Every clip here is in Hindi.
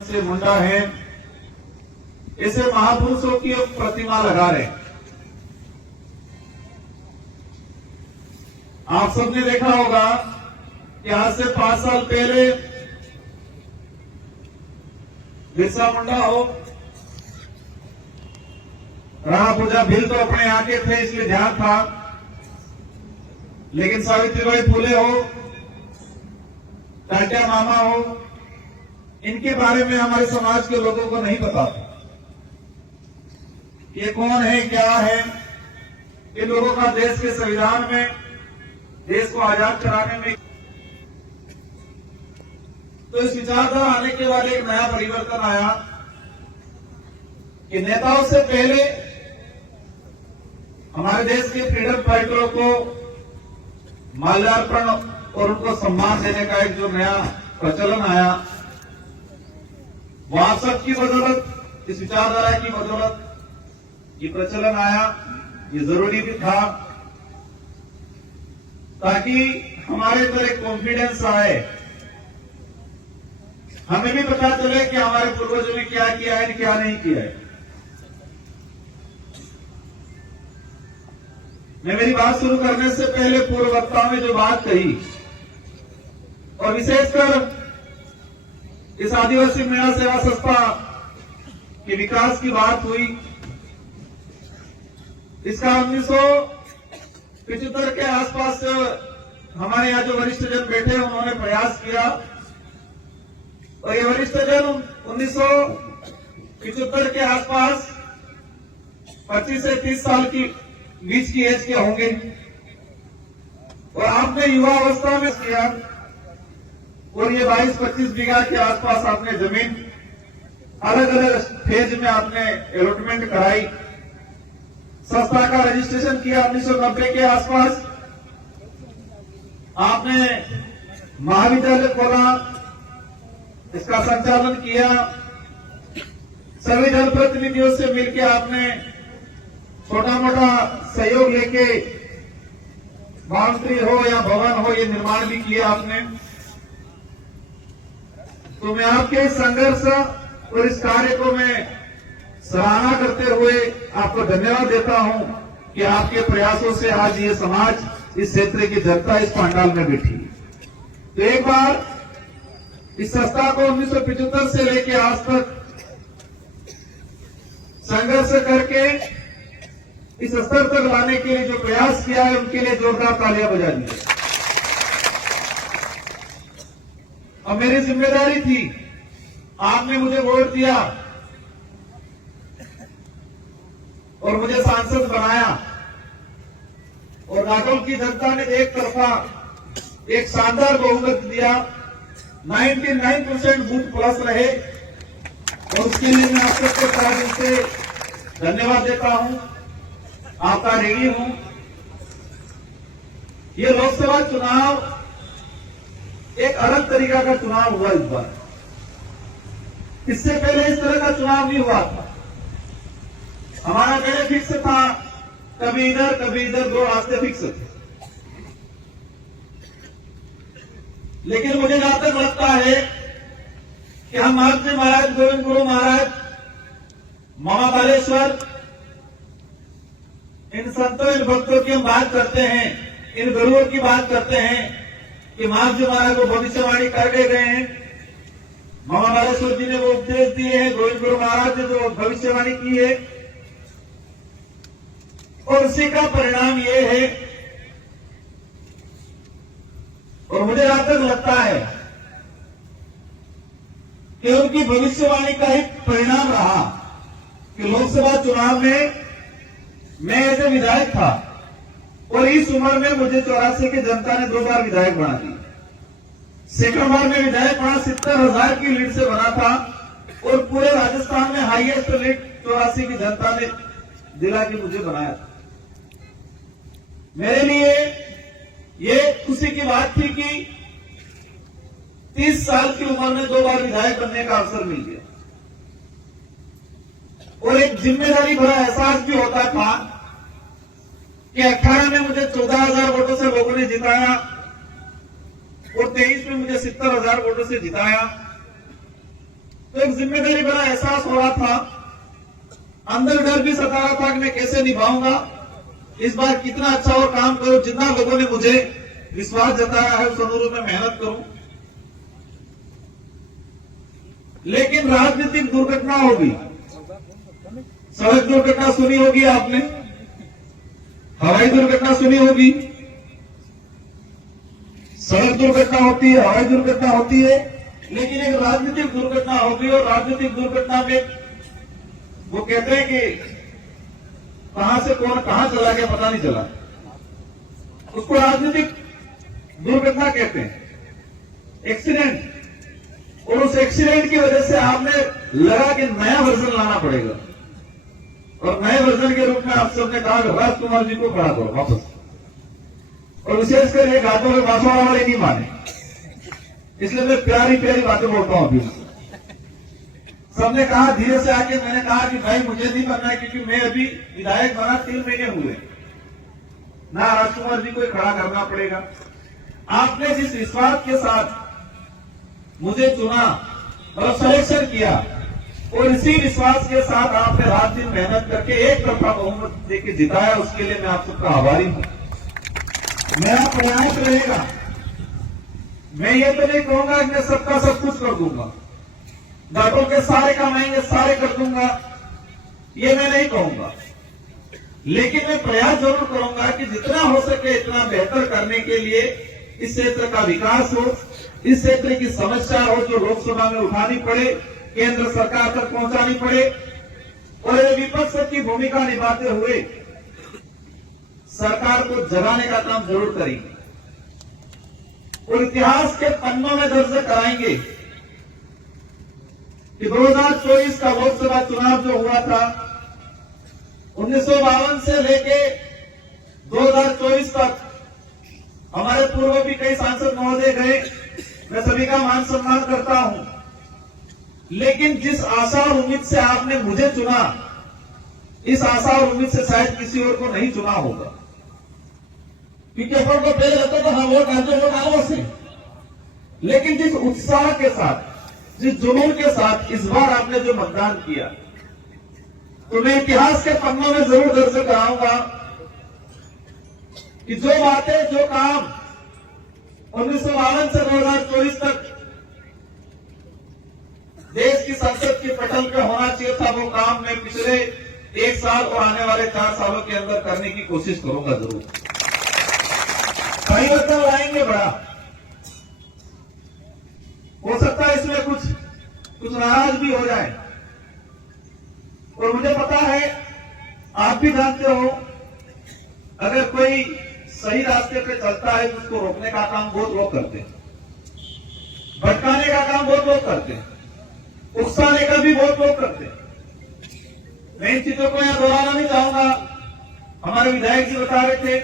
से मुंडा है, ऐसे महापुरुषों की अब प्रतिमा लगा रहे। आप सबने देखा होगा कि आज से 5 साल पहले बिरसा मुंडा हो, राणा पूजा भील तो अपने यहाँ के थे इसलिए ध्यान था, लेकिन सावित्रीबाई फुले हो, टाटिया मामा हो, इनके बारे में हमारे समाज के लोगों को नहीं पता ये कौन है, क्या है। इन लोगों का देश के संविधान में, देश को आजाद कराने में, तो इस विचारधारा आने के बाद एक नया परिवर्तन आया कि नेताओं से पहले हमारे देश के फ्रीडम फाइटरों को माल्यार्पण और उनको सम्मान देने का एक जो नया प्रचलन आया, वो आप सबकी बदौलत, इस विचारधारा की बदौलत ये प्रचलन आया। ये जरूरी भी था ताकि हमारे अंदर एक कॉन्फिडेंस आए, हमें भी पता चले कि हमारे पूर्वजों ने क्या किया है, क्या नहीं किया है। मैं मेरी बात शुरू करने से पहले पूर्व वक्ताओं ने जो बात कही, और विशेषकर इस आदिवासी महिला सेवा संस्था के विकास की बात हुई, इसका 1975 के आसपास हमारे यहाँ जो वरिष्ठ जन बैठे उन्होंने प्रयास किया, और ये वरिष्ठ जन 1975 के आसपास 25 से 30 साल की बीच की एज के होंगे, और आपने युवा अवस्था में किया, और ये 22-25 बीघा के आसपास आपने जमीन अलग अलग फेज में आपने अलॉटमेंट कराई। संस्था का रजिस्ट्रेशन किया 1990 के आसपास, आपने महाविद्यालय खोला, इसका संचालन किया, सभी जनप्रतिनिधियों से मिलकर आपने छोटा मोटा सहयोग लेके बाउंड्री हो या भवन हो, ये निर्माण भी किया आपने। तो मैं आपके इस संघर्ष और इस कार्य को मैं सराहना करते हुए आपको धन्यवाद देता हूं कि आपके प्रयासों से आज ये समाज, इस क्षेत्र की जनता इस पंडाल में बैठी। तो एक बार इस संस्था को 1975 से लेकर आज तक संघर्ष करके इस स्तर तक लाने के लिए जो प्रयास किया है, उनके लिए जोरदार तालियां बजा दी। अब मेरी जिम्मेदारी थी, आपने मुझे वोट दिया और मुझे सांसद बनाया, और नागौर की जनता ने एक तरफा एक शानदार बहुमत दिया, 99% बूथ प्लस रहे, और उसके लिए मैं आप सबको तहे दिल से धन्यवाद देता हूं, आपका ऋणी हूं। ये लोकसभा चुनाव एक अलग तरीका का चुनाव हुआ इस बार, इससे पहले इस तरह का चुनाव नहीं हुआ था। हमारा पहले फिक्स था, कभी इधर 2 रास्ते फिक्स थे, लेकिन मुझे जहां तक लगता है कि हम महाराज महाराज गोविंद गुरु महाराज, मामा बालेश्वर, इन संतों, इन भक्तों की हम बात करते हैं, इन गुरुओं की बात करते हैं कि महाराज महाराज को भविष्यवाणी करके गए हैं, मामा बालेश्वर जी ने वो उपदेश दिए हैं, गोविंद गुरु महाराज ने जो भविष्यवाणी की है, और उसी का परिणाम ये है। और मुझे जहां तक लगता है कि उनकी भविष्यवाणी का ही परिणाम रहा कि लोकसभा चुनाव में मैं ऐसे विधायक था, और इस उम्र में मुझे 84 की जनता ने 2 बार विधायक बना दिया। सेकंड बार में विधायक बना 70,000 की लीड से बना था, और पूरे राजस्थान में हाईएस्ट लीड 84 की जनता ने दिला के मुझे बनाया था। मेरे लिए ये खुशी की बात थी कि 30 साल की उम्र में 2 बार विधायक बनने का अवसर मिल गया, और एक जिम्मेदारी भरा एहसास भी होता था कि 18 में मुझे 14,000 वोटों से लोगों ने जिताया, और 23 में मुझे 70,000 वोटों से जिताया। तो एक जिम्मेदारी बड़ा एहसास हो रहा था, अंदर डर भी सता रहा था कि मैं कैसे निभाऊंगा, इस बार कितना अच्छा और काम करूं, जितना लोगों ने मुझे विश्वास जताया है उस अनुरूप में मेहनत करूं। लेकिन राजनीतिक दुर्घटना होगी, सड़क दुर्घटना सुनी होगी आपने, हवाई दुर्घटना सुनी होगी। सड़क दुर्घटना होती है, हवाई दुर्घटना होती है, लेकिन एक राजनीतिक दुर्घटना होगी। और राजनीतिक दुर्घटना में वो कहते हैं कि कहां से कौन कहां चला गया पता नहीं चला, उसको राजनीतिक दुर्घटना कहते हैं, एक्सीडेंट। और उस एक्सीडेंट की वजह से आपने लगा कि नया वर्जन लाना पड़ेगा, और नए वर्जन के रूप में आप सबने कहा कि राजकुमार जी को खड़ा करो वापस। और विशेषकर ये घाटों में बांसवाड़ा वाले नहीं माने, इसलिए मैं प्यारी प्यारी बातें बोलता हूं अभी। सबने कहा धीरे से आके, मैंने कहा कि भाई मुझे नहीं बनना है, क्योंकि मैं अभी विधायक बना 3 महीने हुए ना, राजकुमार जी को खड़ा करना पड़ेगा। आपने जिस विश्वास के साथ मुझे चुना और सिलेक्शन किया, और इसी विश्वास के साथ आपने रात दिन मेहनत करके एक तरफा बहुमत देके जिताया, उसके लिए मैं आप सबका आभारी हूं। मेरा प्रयास रहेगा, मैं ये तो नहीं कहूंगा कि मैं सबका सब कुछ कर दूंगा, घाटों के सारे कमाएंगे सारे कर दूंगा, ये मैं नहीं कहूंगा। लेकिन मैं प्रयास जरूर करूंगा कि जितना हो सके इतना बेहतर करने के लिए इस क्षेत्र का विकास हो, इस क्षेत्र की समस्या हो जो लोकसभा में उठानी पड़े, केंद्र सरकार तक पहुंचानी पड़े, और ये विपक्ष की भूमिका निभाते हुए सरकार को जगाने का काम जरूर करेंगे, और इतिहास के पन्नों में दर्ज कराएंगे कि 2024 का लोकसभा चुनाव जो हुआ था, 1952 से लेके 2024 तक हमारे पूर्व भी कई सांसद महोदय गए, मैं सभी का मान सम्मान करता हूं। लेकिन जिस आशा और उम्मीद से आपने मुझे चुना, इस आशा और उम्मीद से शायद किसी और को नहीं चुना होगा, क्योंकि अपन को पहले लगता था हाँ वोट डालो से। लेकिन जिस उत्साह के साथ, जिस जुनून के साथ इस बार आपने जो मतदान किया, तो मैं इतिहास के पन्नों में जरूर दर्ज कराऊंगा कि जो बातें, जो काम 1952 से 2024 तक देश की संसद के पटल पे होना चाहिए था, वो काम मैं पिछले 1 साल और आने वाले 4 सालों के अंदर करने की कोशिश करूंगा जरूर। परिवर्तन लाएंगे बड़ा, हो सकता है इसमें कुछ नाराज भी हो जाए, और मुझे पता है, आप भी जानते हो, अगर कोई सही रास्ते पे चलता है तो उसको रोकने का काम बहुत लोग करते हैं, भटकाने का काम बहुत लोग करते हैं, उकसाने का भी बहुत लोग करते हैं। मैं इन चीजों को यहां दोहराना नहीं चाहूंगा। हमारे विधायक जी बता रहे थे,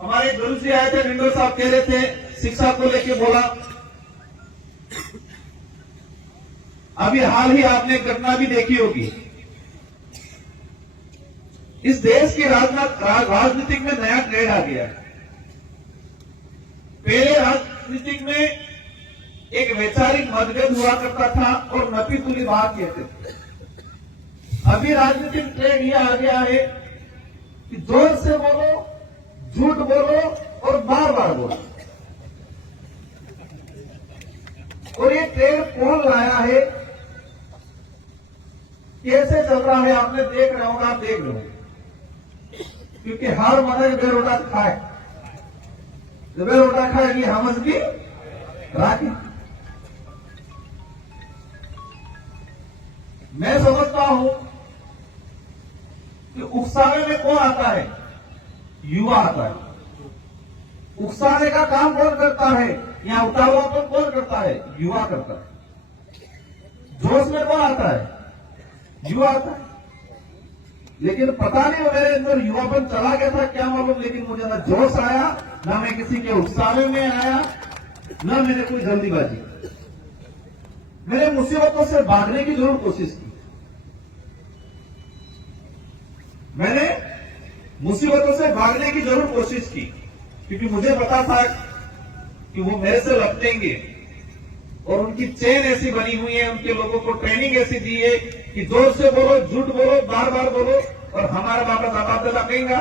हमारे गुरु जी आए थे, विंडो साहब कह रहे थे, शिक्षा को लेके बोला। अभी हाल ही आपने एक घटना भी देखी होगी, इस देश की राजनीतिक में नया ट्रेंड आ गया है। पहले राजनीतिक में एक वैचारिक मतभेद हुआ करता था और नपी तुली बात कहते थे। अभी राजनीतिक ट्रेंड यह आ गया है कि जोर से बोलो, झूठ बोलो और बार बार बोलो। और ये ट्रेंड कौन लाया है, कैसे चल रहा है, आपने देख रहे होगा, आप देख रहे हो, क्योंकि हर मदद बेरोटा खाए, जो बेरोटा खाएगी हम की राखी। मैं समझता हूं कि उकसाने में कौन आता है, युवा आता है। उकसाने का काम कौन करता है, या उतावलापन कौन करता है, युवा करता है। जोश में कौन आता है, युवा आता है। लेकिन पता नहीं वो मेरे अंदर युवापन चला गया था क्या मालूम, लेकिन मुझे ना जोश आया, ना मैं किसी के उकसावे में आया, ना मैंने कोई जल्दीबाजी। मैंने मुसीबतों से भागने की जरूर कोशिश की, मैंने मुसीबतों से भागने की जरूर कोशिश की, क्योंकि मुझे पता था कि वो मेरे से लपटेंगे और उनकी चेन ऐसी बनी हुई है, उनके लोगों को ट्रेनिंग ऐसी दी है कि जोर से बोलो, झूठ बोलो, बार बार बोलो, और हमारा बाबा बाप दादा कहेगा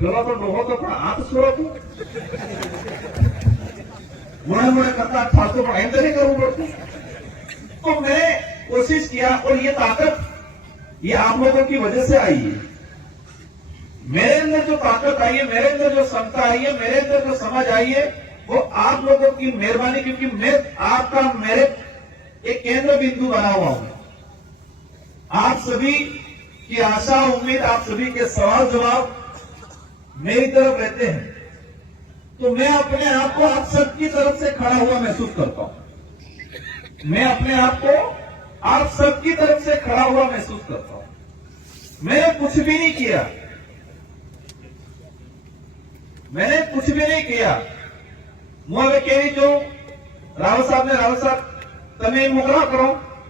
चलो तो डोहो तो पण हाथ छोड़ो तू मुड़े मुड़े करता था तो पण ऐसे नहीं करવું પડતું। तो मैंने कोशिश किया, और ये ताकत ये आप लोगों की वजह से आई है। मेरे अंदर जो ताकत आई है, मेरे अंदर जो क्षमता आई है, मेरे अंदर जो समझ आई है, वो आप लोगों की मेहरबानी, क्योंकि मैं आपका मेरे एक केंद्र बिंदु बना हुआ हूं। आप सभी की आशा उम्मीद, आप सभी के सवाल जवाब मेरी तरफ रहते हैं, तो मैं अपने आप को आप सबकी तरफ से खड़ा हुआ महसूस करता हूं। मैं अपने आप को आप सबकी तरफ से खड़ा हुआ महसूस करता हूं। मैंने कुछ भी नहीं किया, मैंने कुछ भी नहीं किया। હું હવે કેવી છું, રાવત સાહેબ તમે મોકલા કરો,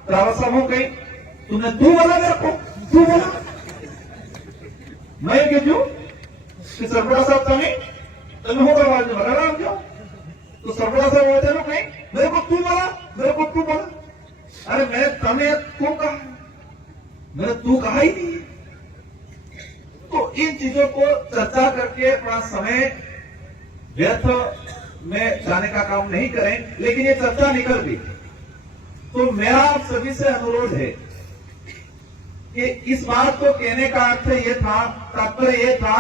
રાવત સાહેબ હું કઈ તુમને તું બોલા રાખો, તું બોલા મેં કીધું કે સરપડા સાહેબ તમે શું કરવા બરાબર આવજો, તો સરપડા સાહેબ बोलते नो कहीं मेरे को तू बोला, मेरे को तू बोला। अरे मैंने तने तू कहा, मैंने तू कहा ही नहीं। तो इन चीजों को चर्चा करके अपना समय व्यर्थ में जाने का काम नहीं करें, लेकिन ये चर्चा निकल गई। तो मेरा आप सभी से अनुरोध है कि इस बात को कहने का अर्थ ये था, तात्पर्य ये था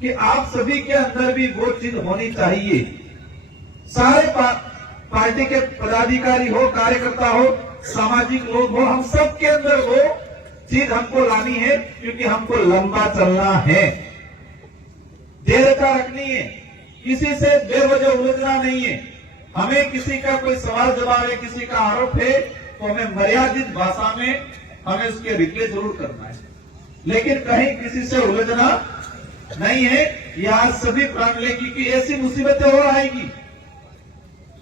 कि आप सभी के अंदर भी वो चीज होनी चाहिए। सारे पार्टी के पदाधिकारी हो, कार्यकर्ता हो, सामाजिक लोग हो, हम सब के अंदर वो चीज हमको लानी है, क्योंकि हमको लंबा चलना है, दृढ़ता रखनी है, किसी से बेवजह उलझना नहीं है। हमें किसी का कोई सवाल जवाब है, किसी का आरोप है, तो हमें मर्यादित भाषा में हमें उसके रिप्लाई जरूर करना है, लेकिन कहीं किसी से उलझना नहीं है। यह सभी प्रण ले, क्योंकि ऐसी मुसीबतें और आएगी,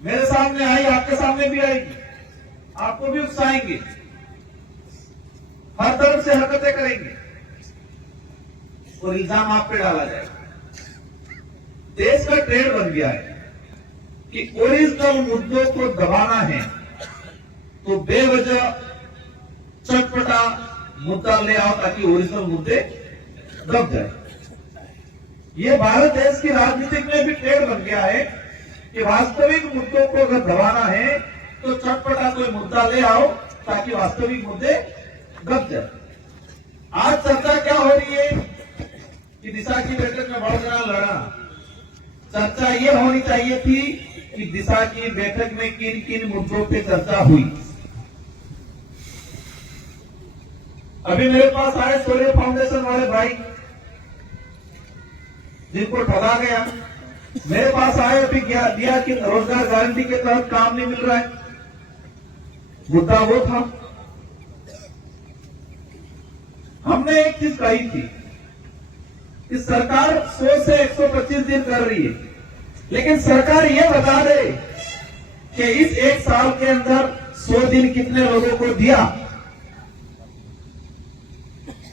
मेरे सामने आई, आपके सामने भी आएगी, आपको भी उकसाएंगे, हर तरफ से हरकतें करेंगे और इल्जाम आप पे डाला जाएगा। देश का ट्रेंड बन गया है कि ओरिजिनल मुद्दों को दबाना है तो बेवजह चटपटा मुद्दा ले आओ ताकि ओरिजिनल मुद्दे दब जाए। ये भारत देश की राजनीति में भी ट्रेंड बन गया है कि वास्तविक मुद्दों को अगर दबाना है तो चटपटा कोई मुद्दा ले आओ ताकि वास्तविक मुद्दे दब जाए। आज चर्चा क्या हो रही है कि दिशा की बैठक में बढ़ना लड़ा। चर्चा ये होनी चाहिए थी कि दिशा की बैठक में किन किन मुद्दों पे चर्चा हुई। अभी मेरे पास आए सूर्य फाउंडेशन वाले भाई जिनको ठगा गया, मेरे पास आए अभी दिया कि रोजगार गारंटी के तहत काम नहीं मिल रहा है, मुद्दा वो था। हमने एक चीज कही थी कि सरकार 100 से 125 दिन कर रही है, लेकिन सरकार ये बता दे कि इस एक साल के अंदर 100 दिन कितने लोगों को दिया।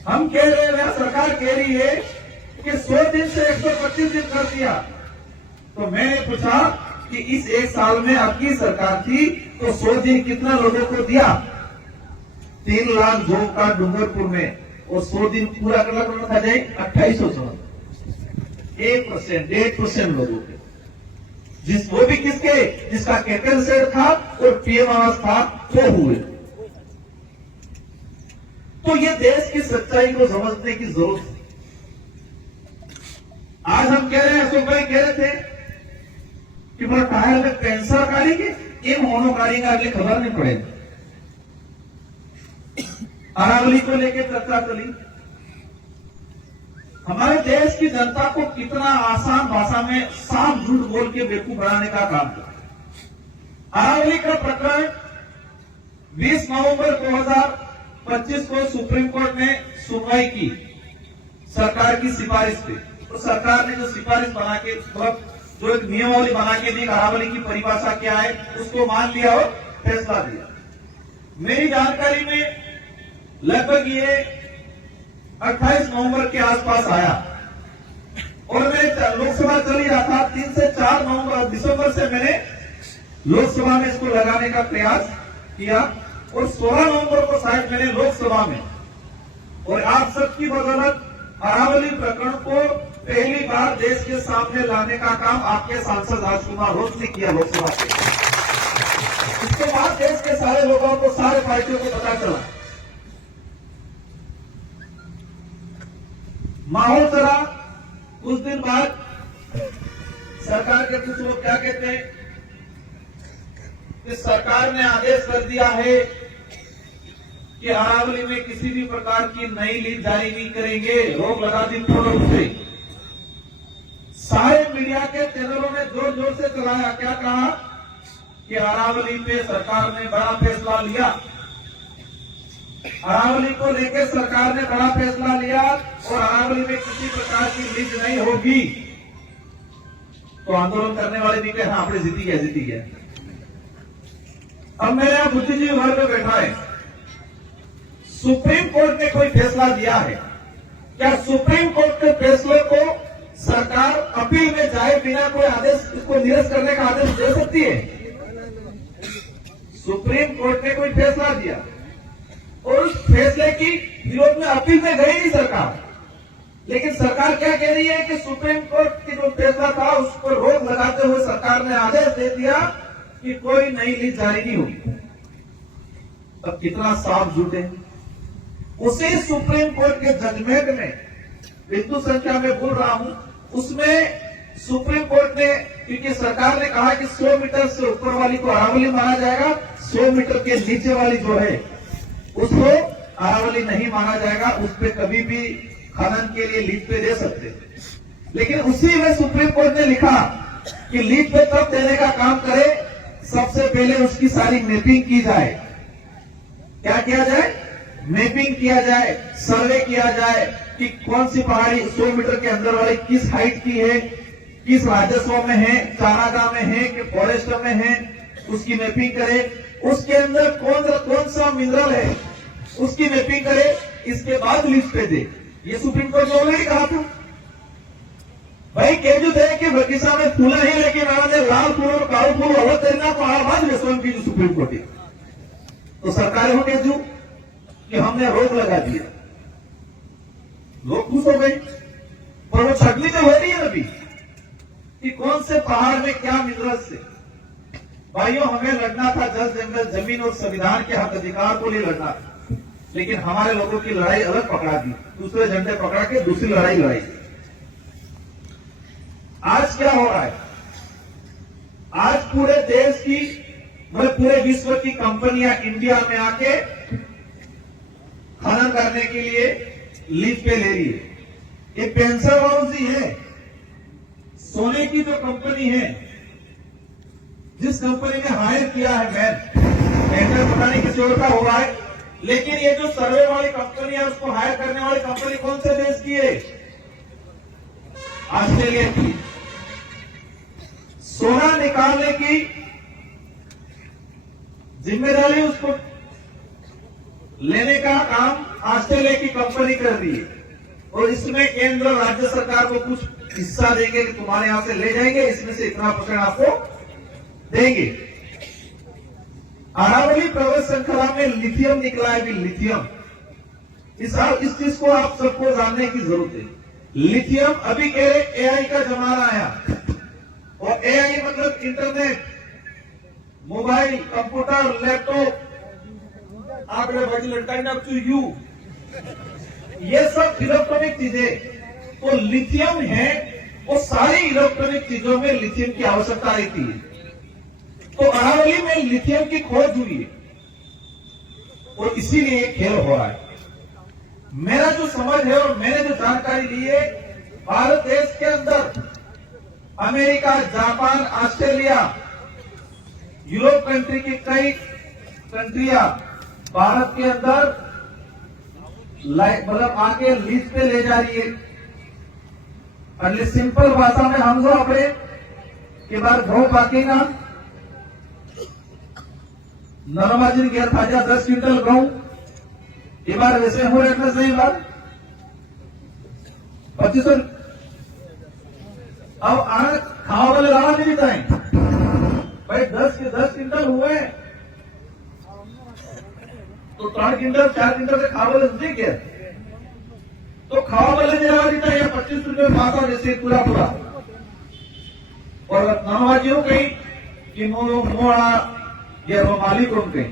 हम कह रहे हैं, सरकार कह रही है कि 100 दिन से 125 दिन कर दिया। तो मैंने पूछा कि इस एक साल में आपकी सरकार थी तो 100 दिन कितना लोगों को दिया। 3 लाख जो का डूंगरपुर में और 100 दिन पूरा करना था जाए 2800, 1%, 1.5% लोगों के, वो भी किसके, जिसका कैपिटल शेड था और पीएम आवास था, वो हुए। तो ये देश की सच्चाई को समझने की जरूरत है। आज हम कह रहे हैं, अशोक भाई कह रहे थे कि बड़ा टायर में कैंसर काढ़ी के एम होनो काढ़ी का अगले खबर नहीं पड़े। अरावली को लेकर चर्चा चली। हमारे देश की जनता को कितना आसान भाषा में साफ झूठ बोल के बेवकूफ बनाने का काम किया। अरावली का प्रकरण 20 नवंबर 2025 को सुप्रीम कोर्ट ने सुनवाई की सरकार की सिफारिश पे। तो सरकार ने जो सिफारिश बना के, जो एक नियमावली बना के दी, अरावली की परिभाषा क्या है उसको मान लिया और फैसला दिया। मेरी जानकारी में लगभग ये 28 नवंबर के आसपास आया और मैं लोकसभा चली रहा था। 3 से 4 दिसंबर से मैंने लोकसभा में इसको लगाने का प्रयास किया और 16 नवंबर को शायद मैंने लोकसभा में, और आप सबकी बदौलत अरावली प्रकरण को पहली बार देश के सामने लाने का काम आपके सांसद राजकुमार घोष ने किया लोकसभा के। इसके बाद देश के सारे लोगों को, सारे पार्टियों को पता चला। माहौल चला। कुछ दिन बाद सरकार के कुछ लोग क्या कहते हैं कि सरकार ने आदेश कर दिया है कि अरावली में किसी भी प्रकार की नई लीज जारी नहीं करेंगे, रोक लगा दी पूर्ण रूप से। सारे मीडिया के चैनलों ने जोर जोर से चलाया, क्या कहा कि अरावली पे सरकार ने बड़ा फैसला लिया, अरावली को लेकर सरकार ने बड़ा फैसला लिया और अरावली में किसी प्रकार की लीज नहीं होगी। तो आंदोलन करने वाले भी कहे हाँ आपने जीती गया। अब मेरे यहां बुद्धिजीवी वर्ग में बैठा है, सुप्रीम कोर्ट ने कोई फैसला दिया है, क्या सुप्रीम कोर्ट के फैसले को सरकार अपील में जाए बिना कोई आदेश, इसको निरस्त करने का आदेश दे सकती है? सुप्रीम कोर्ट ने कोई फैसला दिया और उस फैसले की विरोध में अपील में गई नहीं सरकार, लेकिन सरकार क्या कह रही है कि सुप्रीम कोर्ट की जो फैसला था उस पर रोक लगाते हुए सरकार ने आदेश दे दिया कि कोई नई लीज जारी नहीं होगी। अब कितना साफ झूठ है। उसी सुप्रीम कोर्ट के जजमेंट में, बिंदु संख्या में बोल रहा हूं, उसमें सुप्रीम कोर्ट ने, क्योंकि सरकार ने कहा कि 100 मीटर से ऊपर वाली को अरावली माना जाएगा, 100 मीटर के नीचे वाली जो है उसको अरावली नहीं माना जाएगा, उस पर कभी भी खनन के लिए लीज पे दे सकते। लेकिन उसी में सुप्रीम कोर्ट ने लिखा कि लीज पे तब देने का काम करे, सबसे पहले उसकी सारी मैपिंग की जाए। क्या किया जाए? मैपिंग किया जाए, सर्वे किया जाए कि कौन सी पहाड़ी 100 मीटर के अंदर वाली किस हाइट की है, किस राजस्व में है, चारागाह में है कि फॉरेस्ट में है, उसकी मैपिंग करे। उसके अंदर कौन सा मिनरल है उसकी मैपिंग करे, इसके बाद लीज पे दे। ये सुप्रीम कोर्ट ने ऑलरेडी कहा था। भाई केजू थे कि बगीचा में फूल नहीं, लेकिन आने लाल फूल और कालू फूल अलग देना तो आवाज में स्वयं की सुप्रीम कोर्ट। तो सरकार हो केजू कि हमने रोक लगा दिया, लोग खुश हो गए, पर वो छटनी तो हो रही है अभी कि कौन से पहाड़ में क्या मिनरल से। भाइयों, हमें लड़ना था जल जंगल जमीन और संविधान के हक अधिकार को लिए लड़ना था, लेकिन हमारे लोगों की लड़ाई अलग पकड़ा दी, दूसरे झंडे पकड़ा के दूसरी लड़ाई लड़ाई। आज क्या हो रहा है? आज पूरे देश की, मतलब पूरे विश्व की कंपनियां इंडिया में आके खनन करने के लिए लीज पे ले रही है। ये पेंशन हाउस है, सोने की जो कंपनी है, जिस कंपनी ने हायर किया है, टेंडर पता नहीं किसी और का हुआ है, लेकिन ये जो सर्वे वाली कंपनी है उसको हायर करने वाली कंपनी कौन से देश की है? ऑस्ट्रेलिया की। सोना निकालने की जिम्मेदारी उसको लेने का काम ऑस्ट्रेलिया की कंपनी कर रही है, और इसमें केंद्र और राज्य सरकार को कुछ हिस्सा देंगे कि तुम्हारे यहां से ले जाएंगे, इसमें से इतना % आपको देंगे। अरावली पर्वत श्रृंखला में लिथियम निकला है, भी लिथियम। इस चीज को आप सबको जानने की जरूरत है। लिथियम, अभी कह रहे एआई का जमाना आया, और एआई मतलब इंटरनेट, मोबाइल, कंप्यूटर, लैपटॉप, आपने बड़ी लटकाई ना टू यू, ये सब इलेक्ट्रॉनिक चीजें, तो लिथियम है, वो सारी इलेक्ट्रॉनिक चीजों में लिथियम की आवश्यकता रहती है। तो अरावली में लिथियम की खोज हुई है और इसीलिए खेल हो रहा है। मेरा जो समझ है और मैंने जो जानकारी ली है, भारत देश के अंदर America, Japan, Australia, Europe country की कई कंट्रियां भारत के अंदर मतलब आके लीज पे ले जा रही है। और सिंपल भाषा में हम जो अपने के बार घઉં પાકીના નરમાજી ઘેર થાજા 10 क्विंटल ઘઉં એ બાર વેસે હું એટલે સહી બાર 2500। अब आ खावा वाले लाना नहीं देता है, भाई 10 के 10 क्विंटल हुए तो 3 क्विंटल 4 क्विंटल से खावा ठीक है, तो खावा वाले देवा देता है 25 रुपये माता जैसे पूरा पूरा। और नवाजी हो गई कि मोड़ा या मालिक हो गई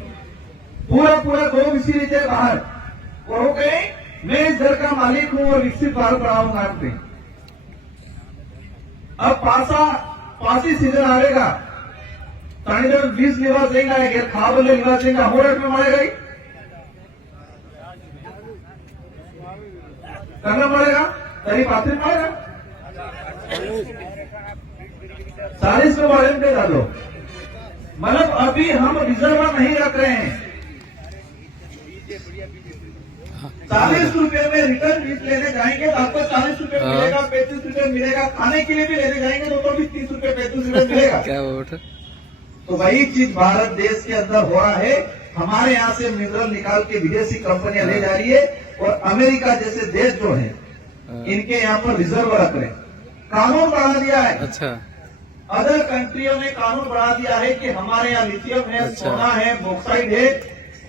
पूरा पूरा 2 इसी रीते बाहर और हो गए मैं इस घर का मालिक हूं और विकसित भारत बढ़ाऊंगा आपके। अब पासी सीजन आएगा ताणी 20 लेवा देगा या खा बोले लेवा देगा हो रेट में मरेगा ही करना पड़ेगा तरी पात्र पड़ेगा 40 में बारे में डालो। मतलब अभी हम रिजर्व नहीं रख रहे हैं, 40 रुपए में रिटर्न बीज लेने जाएंगे तो आपको 40 रुपए मिलेगा, 35 रुपए मिलेगा, खाने के लिए भी लेने जाएंगे तो भी 30 रुपए 35 रुपए मिलेगा। क्या वोट? तो वही चीज भारत देश के अंदर हो रहा है। हमारे यहाँ से मिनरल निकाल के विदेशी कंपनियां ले जा रही है और अमेरिका जैसे देश जो है इनके यहाँ पर रिजर्व रख रहे हैं। कानून बढ़ा दिया है। अच्छा, अदर कंट्रियों ने कानून बढ़ा दिया है कि हमारे यहाँ लिथियम है, अच्छा। सोना है, बॉक्साइट है,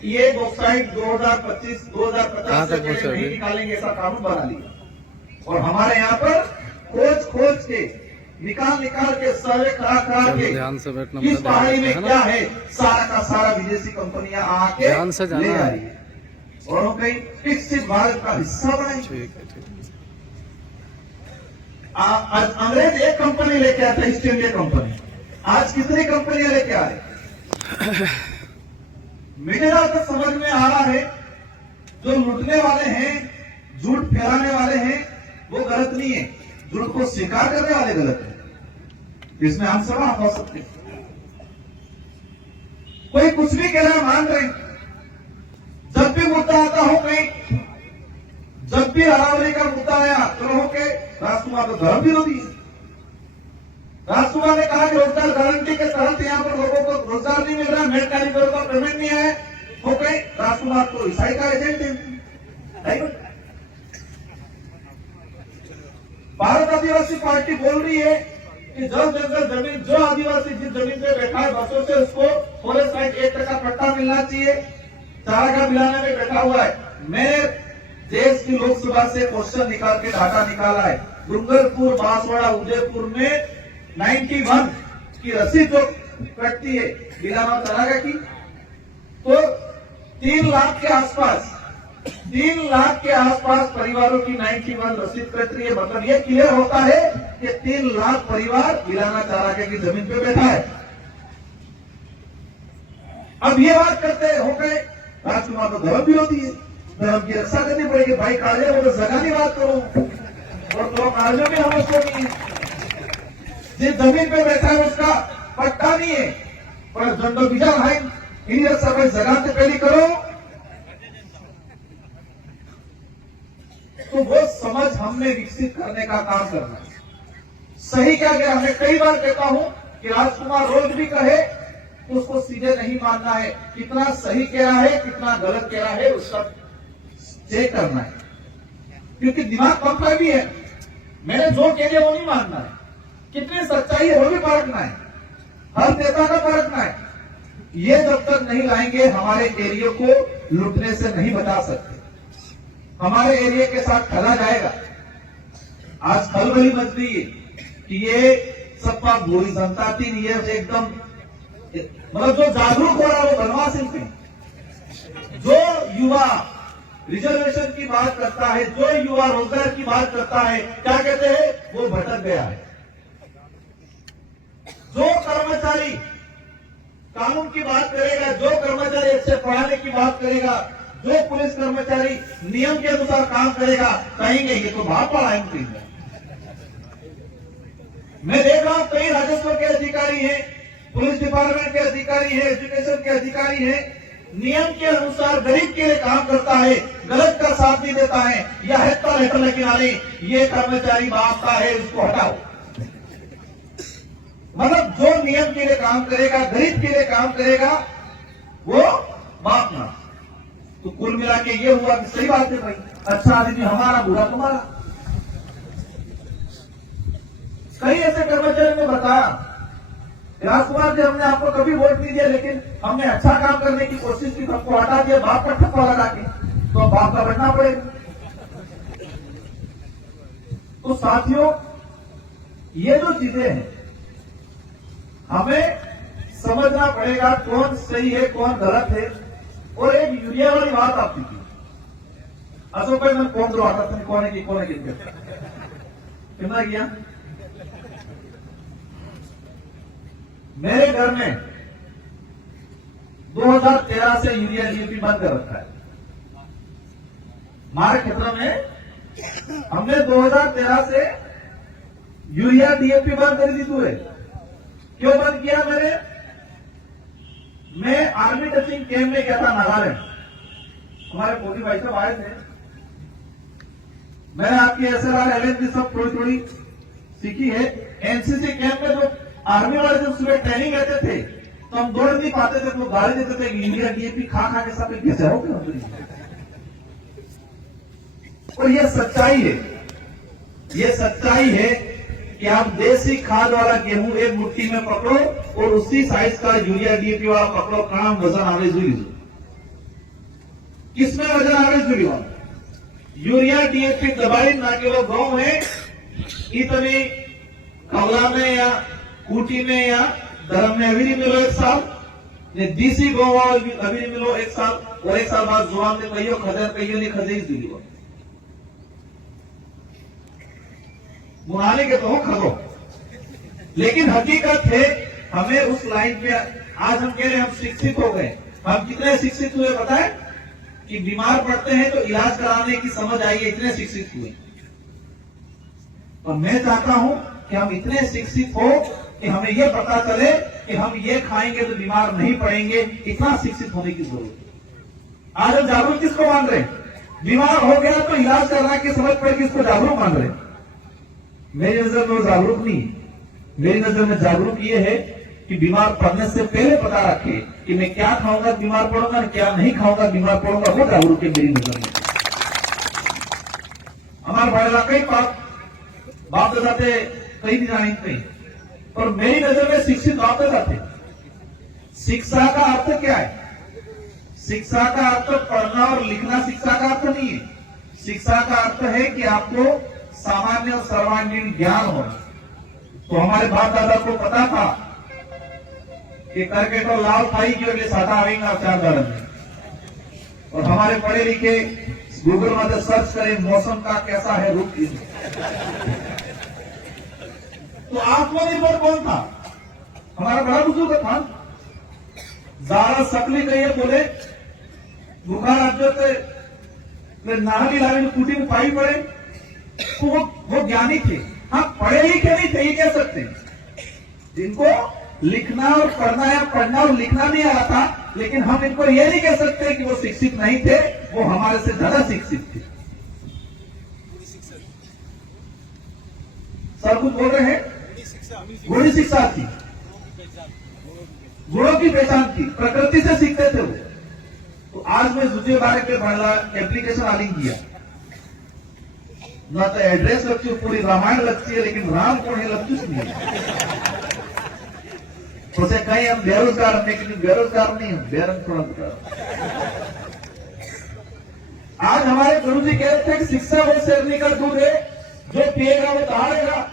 ये बॉक्साइट 2025-2050 से पहले नहीं निकालेंगे, ऐसा कानून बना लिया। और हमारे यहाँ पर खोज के निकाल के सर्वे करा के ध्यान से बैठना इस पहाड़ी में है क्या ना? है सारा का सारा विदेशी कंपनियां आके ध्यान से जाना ले जा है। रही है और वो कहीं विकसित भारत का हिस्सा बनाएंगे। ठीक है, ठीक है। अंग्रेज एक कंपनी लेके आता ईस्ट इंडिया कंपनी, आज कितनी कंपनियां लेके आ रही। मेरा तो समझ में आ रहा है जो लूटने वाले हैं, झूठ फैलाने वाले हैं वो गलत नहीं है, झूठ को स्वीकार करने वाले गलत है। इसमें हम सब हो सकते हैं। कोई कुछ भी कह रहा है मान रहे, जब भी मुद्दा आता हो कहीं, जब भी अरावली का मुद्दा आया तो हो के राजकुमार तो धर्म विरोधी है। राजकुमार ने कहा कि रोजगार गारंटी के तहत यहाँ पर लोगों को रोजगार नहीं मिल रहा, मेड कारीगरों का पेमेंट नहीं आया, हो गए राजकुमार तो ईसाई का एजेंट है। भारत आदिवासी पार्टी बोल रही है कि जब जंगल जमीन जो आदिवासी जिस जमीन पे बैठा है बसों से उसको फॉरेस्ट राइट एक्ट का पट्टा मिलना चाहिए, चारागाह मिलाने में बैठा हुआ है। मैं देश की लोकसभा से क्वेश्चन निकाल के डाटा निकाला है, डूंगरपुर, बांसवाड़ा, उदयपुर में 91 की रसीद जो कटती है बिलाना चारागाह की, तो 3 लाख के आसपास परिवारों की 91 रसीद कट रही है। मतलब ये क्लियर होता है कि 3 लाख परिवार बिलाना चारागाह की जमीन पे बैठा है। अब ये बात करते हो गए राजकुमार तो धर्म विरोधी है, धर्म की रक्षा करनी पड़ेगी। भाई काले वो तो जगानी बात करो और तो काले भी हम उसको नहीं है, जिस जमीन पे बैठा है उसका पट्टा नहीं है पर दंडो बीजा भाई इन सब जगाते पहले करो तो वो समझ हमने विकसित करने का काम करना है। सही क्या गया, मैं कई बार कहता हूं कि राजकुमार रोज भी कहे तो उसको सीधे नहीं मानना है, कितना सही कह रहा है कितना गलत कह रहा है उसका चेक करना है, क्योंकि दिमाग पंखा भी है। मैंने जो कह दिया वो नहीं मानना है, कितनी सच्चाई है वो भी परखना है, हर नेता का परखना है। ये जब तक नहीं लाएंगे हमारे एरिया को लूटने से नहीं बचा सकते। हमारे एरिया के साथ खला जाएगा। आज खलबली मच रही है कि ये सबका बुरी जनता थी, ये एकदम मतलब जो जागरूक हो रहा है वो बनवास है। जो युवा रिजर्वेशन की बात करता है, जो युवा रोजगार की बात करता है, क्या कहते हैं वो भटक गया है। जो कर्मचारी कानून की बात करेगा, जो कर्मचारी अच्छे पढ़ाने की बात करेगा, जो पुलिस कर्मचारी नियम के अनुसार काम करेगा, कहेंगे ये तो बात पड़ा है। मैं देख रहा हूं कई राजस्व के अधिकारी हैं, पुलिस डिपार्टमेंट के अधिकारी हैं, एजुकेशन के अधिकारी हैं, नियम के अनुसार गरीब के लिए काम करता है, गलत का साथ नहीं देता है, या हेत्ता लेटर लेकिन आने ये कर्मचारी बाप का है उसको हटाओ। मतलब जो नियम के लिए काम करेगा, गरीब के लिए काम करेगा वो बाप ना। तो कुल मिला के ये हुआ कि सही बात है भाई, अच्छा आदमी हमारा बुरा तुम्हारा। कई ऐसे कर्मचारी ने बताया राजकुमार जी, हमने आपको कभी वोट नहीं दिया, लेकिन हमने अच्छा काम करने की कोशिश की, सबको हटा दिया, बाप पर ठप्पा लगा के, तो अब बाप का बनना पड़ेगा। तो साथियों, ये जो चीजें हैं, हमें समझना पड़ेगा कौन सही है कौन गलत है। और एक यूरिया वाली बात आपकी थी, अशोक भाई, मैं कौन दो आता था, कौन है कितना किया। मेरे घर में 2013 से यूरिया डीएपी बंद कर रखा है। हमारे क्षेत्र में हमने 2013 से यूरिया डीएपी बंद कर दी। तू है क्यों बंद किया? मैं आर्मी टचिंग कैंप में गया था नागालैंड, हमारे मोदी भाई साहब आए थे। मैंने आपकी एसएलआर एलएनजी सब थोड़ी थोड़ी सीखी है। एनसीसी कैंप में जो आर्मी वाले जब सुबह ट्रेनिंग लेते थे तो हम दौड़ नहीं पाते थे, तो गाड़ी देते थे, यूरिया डीएपी खा खा के सब कैसे हो गए। और ये सच्चाई है, ये सच्चाई है कि आप देसी खाद वाला गेहूं एक मुट्ठी में पकड़ो और उसी साइज का यूरिया डीएपी वाला पकड़ो, काम वजन आवे जुड़ी। किसमें वजन आवे जुड़ी? यूरिया डीएपी दवाई ना केवल गांव में इतनी कमला में या कूटी में या धर्म में अभी नहीं मिलो एक साल, देसी गौ अभी नहीं मिलो एक साल, और एक साल बाद जुआन ने कहियो खदर कहियो नहीं खदे जुड़ी मुनाने के तो खदो। लेकिन हकीकत है, हमें उस लाइन पे आज हम कह रहे हैं हम शिक्षित हो गए। हम कितने शिक्षित हुए पता है? कि बीमार पड़ते हैं तो इलाज कराने की समझ आई है, इतने शिक्षित हुए। और मैं चाहता हूं कि हम इतने शिक्षित हो कि हमें यह पता चले कि हम ये खाएंगे तो बीमार नहीं पड़ेंगे। इतना शिक्षित होने की जरूरत है। आज हम जागरूक किसको मान रहे हैं? बीमार हो गया तो इलाज करना की समझ पड़ के इसको जागरूक मान रहे हैं। मेरी नजर में जागरूक नहीं, मेरी नजर में जागरूक ये है कि बीमार पड़ने से पहले पता रखे कि मैं क्या खाऊंगा बीमार पड़ूंगा, क्या नहीं खाऊंगा बीमार पड़ूंगा, वो जागरूक है मेरी नजर में। हमारे बड़े कई बाप दादा थे, कई भी जानी कहीं, और मेरी नजर में शिक्षित बाप दादा थे। शिक्षा का अर्थ क्या है? शिक्षा का अर्थ पढ़ना और लिखना शिक्षा का अर्थ नहीं है। शिक्षा का अर्थ है कि आपको सामान्य और सर्वांगीण ज्ञान होना। तो हमारे बाप दादा को पता था कि करके तो लाल खाई की अगले साधा आएंगे चार दार में। और हमारे पढ़े लिखे गूगल में सर्च करें मौसम का कैसा है रुख। तो आत्मनिर्भर कौन था? हमारा बड़ा बुजुर्ग था। ज्यादा सकली कहिए बोले बुखार राज्यों से नाहली लावे कूटी में पाई पड़े, तो वो ज्ञानी थे। हाँ, पढ़े लिखे नहीं थे ये कह सकते हैं, जिनको लिखना और पढ़ना या पढ़ना और लिखना नहीं आ रहा था। लेकिन हम इनको ये नहीं कह सकते कि वो शिक्षित नहीं थे, वो हमारे से ज्यादा शिक्षित थे। सर कुछ बोल रहे हैं? गुणी शिक्षा थी, गुणों की पहचान थी, प्रकृति से सीखते थे वो। तो आज मैं जुजे बारे के पढ़ला एप्लीकेशन आलिंग किया ना, तो एड्रेस लगती है पूरी रामायण लगती है, लेकिन राम कौन है लगती नहीं है। तो से कहीं हम बेरोजगार, लेकिन बेरोजगार नहीं हम बेरोजगार। आज हमारे गुरु जी कह रहे थे कि शिक्षा वो शेरनी का दूध है, जो पिएगा वो दहाड़ेगा।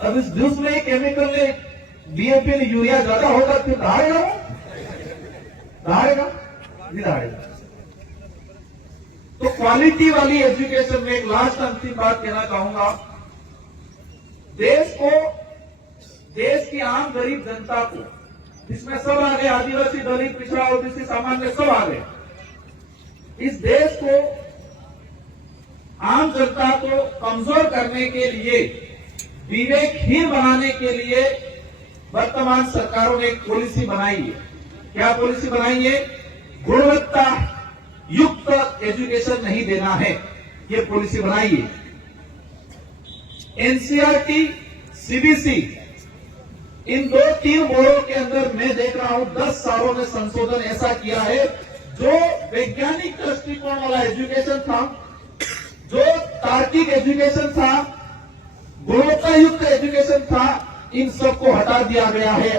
अब इस जूस में केमिकल ने डीएपी ने यूरिया ज्यादा होगा तो दहाड़ेगा, वो दहाड़ेगा नहीं दहाड़ेगा। तो क्वालिटी वाली एजुकेशन में एक लास्ट अंतिम बात कहना चाहूंगा। देश को, देश की आम गरीब जनता को, इसमें सब आ गए, आदिवासी दलित पिछड़ा ओबीसी सामान्य सब आ गए। इस देश को, आम जनता को कमजोर करने के लिए, विवेकहीन बनाने के लिए वर्तमान सरकारों ने एक पॉलिसी बनाई है। क्या पॉलिसी बनाई है? गुणवत्ता युक्त एजुकेशन नहीं देना है, ये पॉलिसी बनाई है। एनसीईआरटी, सीबीएसई, इन 2-3 बोर्डों के अंदर मैं देख रहा हूं 10 सालों में संशोधन ऐसा किया है, जो वैज्ञानिक दृष्टिकोण वाला एजुकेशन था, जो तार्किक एजुकेशन था, गुणवत्ता युक्त एजुकेशन था, इन सबको हटा दिया गया है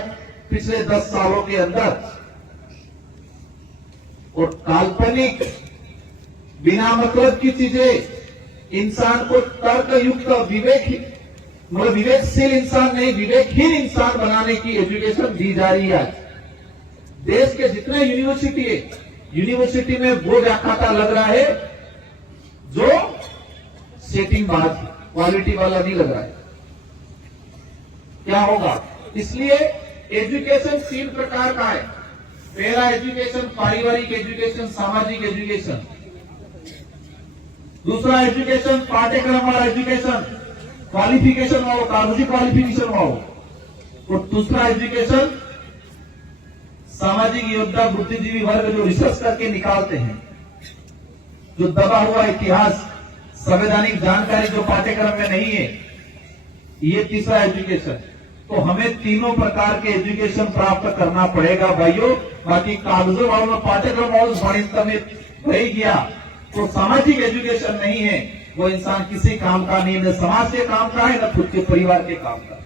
पिछले 10 सालों के अंदर। और काल्पनिक बिना मतलब की चीजें इंसान को तर्कयुक्त विवेकशील इंसान नहीं, विवेकहीन इंसान बनाने की एजुकेशन दी जा रही है। आज देश के जितने यूनिवर्सिटी है, यूनिवर्सिटी में वो व्याख्याता लग रहा है जो सेटिंग बाज, क्वालिटी वाला नहीं लग रहा है। क्या होगा? इसलिए एजुकेशन 3 प्रकार का है। पहला एजुकेशन पारिवारिक एजुकेशन, सामाजिक एजुकेशन। दूसरा एजुकेशन पाठ्यक्रम वाला एजुकेशन, क्वालिफिकेशन वाला, कागजी क्वालिफिकेशन वाला। और दूसरा एजुकेशन सामाजिक योद्धा बुद्धिजीवी वर्ग जो रिसर्च करके निकालते हैं, जो दबा हुआ इतिहास, संवैधानिक जानकारी जो पाठ्यक्रम में नहीं है, ये तीसरा एजुकेशन। तो हमें तीनों प्रकार के एजुकेशन प्राप्त करना पड़ेगा भाइयों। बाकी कागजों वालों पाठ्यक्रम वालों गणित में रह गया तो सामाजिक एजुकेशन नहीं है, वो इंसान किसी काम का नहीं, न समाज के काम का है, न खुद के परिवार के काम का।